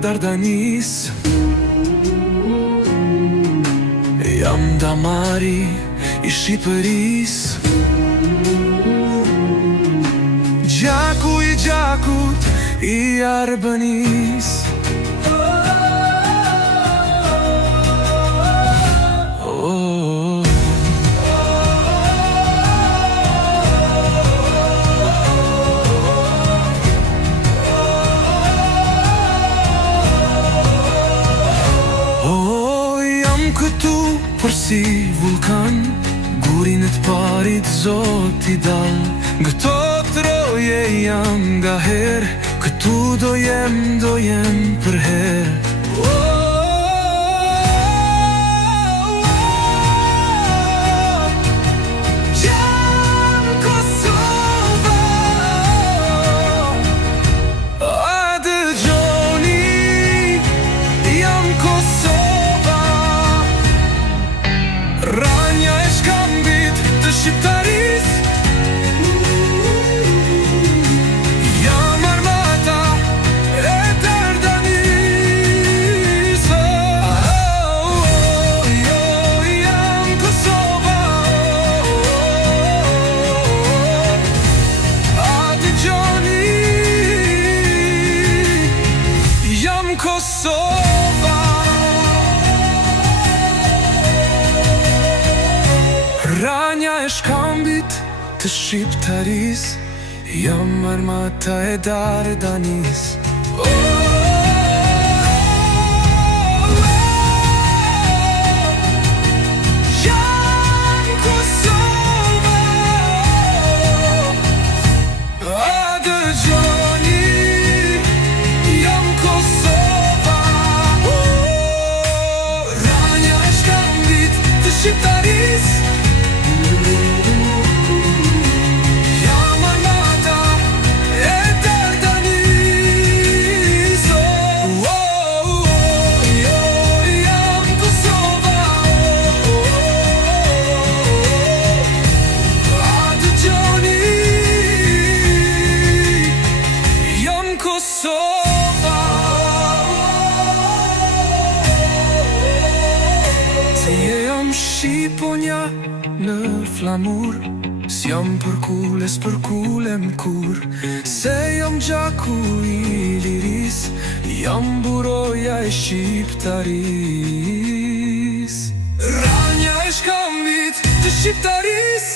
Dardanis. Jam damari i Shqipëris, gjaku i gjakut i Arbënis. Këtu për si vulkan, gurin e t'parit Zot i dal. Gëto troje jam nga her, këtu do jem për her. Jam Kosova, a dëgjoni, jam Kosova. Ranja e shkambit të shqiptaris, jam armata e Dardanis. Jam Kosova, a dëgjoni, jam Kosova. Ranja e shkambit të shqiptaris, jam armata e Dardanis. Jam Kosova, a dëgjoni, jam Kosova. Ranja e shkambit të shqiptaris, jam armata e Dardanis. Jam Kosova, a dëgjoni, jam Kosova. Se jam Shqiponja në flamur, s'jam përkulem kur. Se jam gjaku i liris, jam buroja e shqiptaris. Ranja e shkambit të shqiptaris,